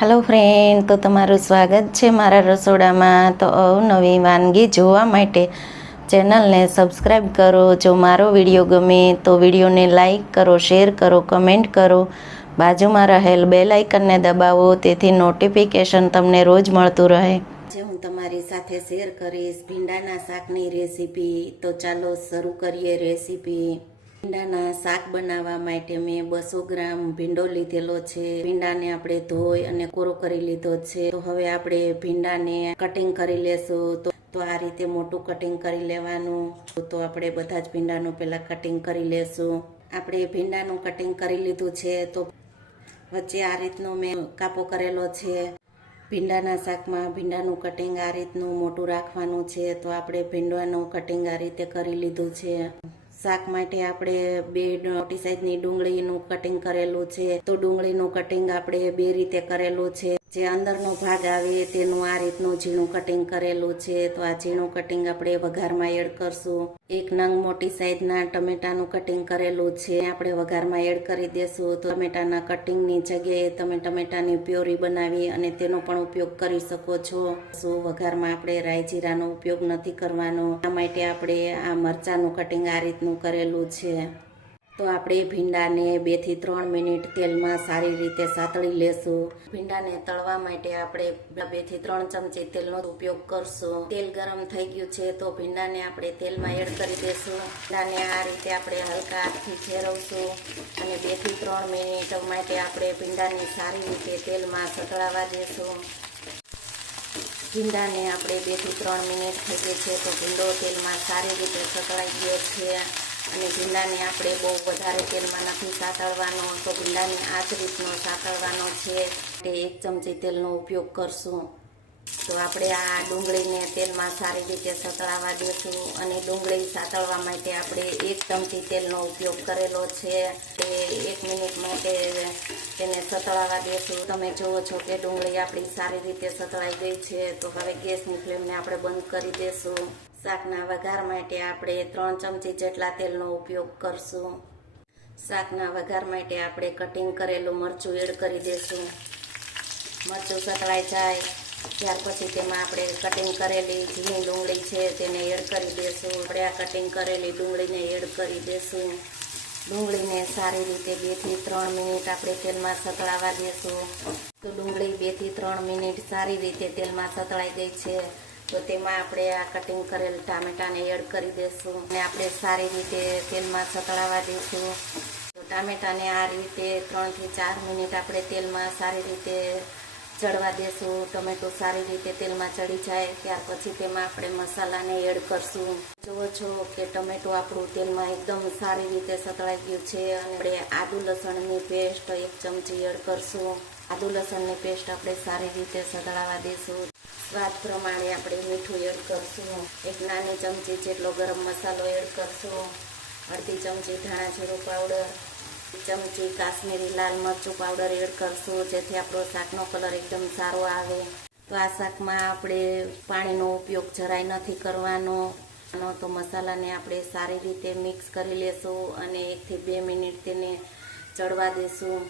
Hello friend, તો તમારું સ્વાગત છે મારા રસોડામાં. તો અવનવી વાનગી જોવા માટે ચેનલને સબસ્ક્રાઈબ કરો. જો મારો વિડીયો ગમે તો વિડીયોને લાઈક કરો, શેર કરો, કમેન્ટ કરો. બાજુમાં રહેલ બેલ આઇકનને દબાવો, તેથી નોટિફિકેશન તમને રોજ મળતું રહે. આજે હું તમારી સાથે શેર કરીશ ભીંડાના શાકની રેસીપી. તો ચાલો શરૂ કરીએ રેસીપી. ભીંડાના શાક બનાવવા માટે મેં 200 ગ્રામ ભીંડો લીધેલો છે. ભીંડાને આપણે ધોઈ અને કોરો કરી લીધો છે. તો હવે આપણે ભીંડાને કટિંગ કરી લેશું. તો આ રીતે મોટું કટિંગ કરી લેવાનું. તો આપણે બધા જ ભીંડાનું પહેલા કટિંગ કરી લેશું. આપણે ભીંડાનું કટિંગ કરી લીધું છે. તો વચ્ચે આ રીતનો મેં કાપો કરેલો છે. ભીંડાના શાકમાં ભીંડાનું કટિંગ આ રીતનું મોટું રાખવાનું છે. તો આપણે ભીંડાનું કટિંગ આ રીતે કરી લીધું છે. શાક માટે આપણે 2 મોટી સાઈઝની ડુંગળીનું કટિંગ કરેલું છે. તો ડુંગળીનું કટિંગ આપણે 2 રીતે કરેલું છે. જે અંદરનો ભાગ આવે તેનું આ રીતનું ઝીણું કટિંગ કરેલું છે. તો આ ઝીણું કટિંગ આપણે વઘારમાં એડ કરશું. 1 નંગ મોટી સાઈઝના ટમેટાનું કટિંગ કરેલું છે, આપણે વઘારમાં એડ કરી દેશું. તો ટમેટાના કટિંગની જગ્યાએ તમે ટમેટાની પ્યોરી બનાવી અને તેનો પણ ઉપયોગ કરી શકો છો. વઘારમાં આપણે રાઈ જીરાનો ઉપયોગ નથી કરવાનો. આ માટે આપણે આ મરચાંનું કટિંગ આ રીતનું કરેલું છે. તો આપણે ભીંડાને 2 થી 3 મિનિટ તેલમાં સારી રીતે સાતળી લેશું. ભીંડાને તળવા માટે આપણે 2 થી 3 ચમચી તેલનો ઉપયોગ કરશું. તેલ ગરમ થઈ ગયું છે. તો ભીંડાને આપણે તેલમાં એડ કરી દેશું. ભીંડાને આ રીતે આપણે હલકા હાથથી ફેરવશું અને 2 થી 3 મિનિટ માટે આપણે ભીંડાને સારી રીતે તેલમાં સતળાવા દેશું. ભીંડાને આપણે 2 થી 3 મિનિટ થઈ ગઈ છે. તો ભીંડો તેલમાં સારી રીતે સતળાઈ ગયો છે. અને ભીંડાને આપણે બહુ વધારે તેલમાં નથી સાતળવાનો. તો ભીંડાને આ જ રીતનો સાતળવાનો છે. તે 1 ચમચી તેલનો ઉપયોગ કરશું. તો આપણે આ ડુંગળીને તેલમાં સારી રીતે સતળાવા દેશું. અને ડુંગળી સાતળવા માટે આપણે 1 ચમચી તેલનો ઉપયોગ કરેલો છે. તે 1 મિનિટ માટે તેને સતળાવા દેશું. તમે જુઓ છો કે ડુંગળી આપણી સારી રીતે સતળાઈ ગઈ છે. તો હવે ગેસની ફ્લેમને આપણે બંધ કરી દેશું. શાકના વઘાર માટે આપણે 3 ચમચી જેટલા તેલનો ઉપયોગ કરશું. શાકના વઘાર માટે આપણે કટિંગ કરેલું મરચું એડ કરી દેશું. મરચું સતળાઈ જાય ત્યાર પછી તેમાં આપણે કટિંગ કરેલી ઝીણી ડુંગળી છે તેને એડ કરી દેશું. આપણે આ કટિંગ કરેલી ડુંગળીને એડ કરી દેશું. ડુંગળીને સારી રીતે 2 થી 3 મિનિટ આપણે તેલમાં સતળાવા દેશું. તો ડુંગળી 2 થી 3 મિનિટ સારી રીતે તેલમાં સતળાઈ ગઈ છે. તો તેમાં આપણે આ કટિંગ કરેલ ટામેટાને એડ કરી દેશું અને આપણે સારી રીતે તેલમાં સતળાવા દઈશું. તો ટામેટાને આ રીતે 3 થી 4 મિનિટ આપણે તેલમાં સારી રીતે ચડવા દેશું. ટમેટું સારી રીતે તેલમાં ચડી જાય ત્યાર પછી તેમાં આપણે મસાલાને એડ કરશું. જુઓ છો કે ટમેટું આપણું તેલમાં એકદમ સારી રીતે સતળાઈ ગયું છે. અને આપણે આદુ લસણની પેસ્ટ 1 ચમચી એડ કરશું. આદુ લસણની પેસ્ટ આપણે સારી રીતે સતળાવા દઈશું. સ્વાદ પ્રમાણે આપણે મીઠું એડ કરશું. 1 નાની ચમચી જેટલો ગરમ મસાલો એડ કરશું. અડધી ચમચી ધાણા જીરું પાવડર, 1 ચમચી કાશ્મીરી લાલ મરચું પાવડર એડ કરશું, જેથી આપણો શાકનો કલર એકદમ સારો આવે. તો આ શાકમાં આપણે પાણીનો ઉપયોગ જરાય નથી કરવાનો. તો મસાલાને આપણે સારી રીતે મિક્સ કરી લેશું અને 1 થી 2 મિનિટ તેને ચડવા દેશું.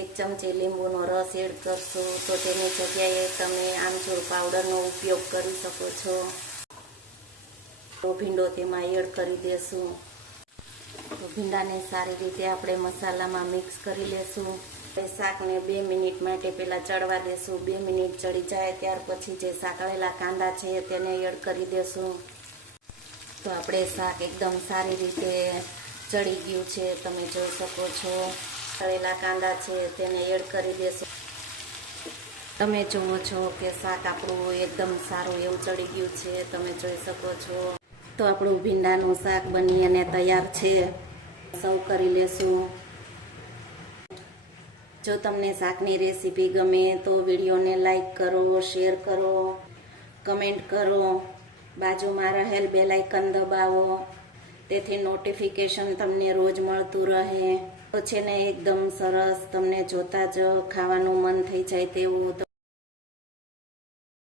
1 ચમચી લીંબુનો રસ એડ કરશું. તો તેની જગ્યાએ તમે આમચૂર પાવડરનો ઉપયોગ કરી શકો છો. તો ભીંડો તેમાં એડ કરી દેશું. તો ભીંડાને સારી રીતે આપણે મસાલામાં મિક્સ કરી લેશું. શાકને 2 મિનિટ માટે પહેલાં ચડવા દેશું. 2 મિનિટ ચડી જાય ત્યાર પછી જે સાતળેલા કાંદા છે તેને એડ કરી દેશું. તો આપણે શાક એકદમ સારી રીતે ચડી ગયું છે, તમે જોઈ શકો છો. તળેલા કાંદા છે તેને એડ કરી દેશું. તમે જુઓ છો કે શાક આપણું એકદમ સારું એવું ચડી ગયું છે, તમે જોઈ શકો છો. તો આપણું ભીંડાનું શાક બની અને તૈયાર છે. સર્વ કરી લેશું. જો તમને શાકની રેસીપી ગમે તો વિડીયોને લાઈક કરો, શેર કરો, કમેન્ટ કરો. બાજુમાં રહેલ બેલ આઇકન દબાવો, તેથી નોટિફિકેશન તમને રોજ મળતું રહે. તો છે ને એકદમ સરસ, તમને જોતા જ ખાવાનું મન થઈ જાય તેવું.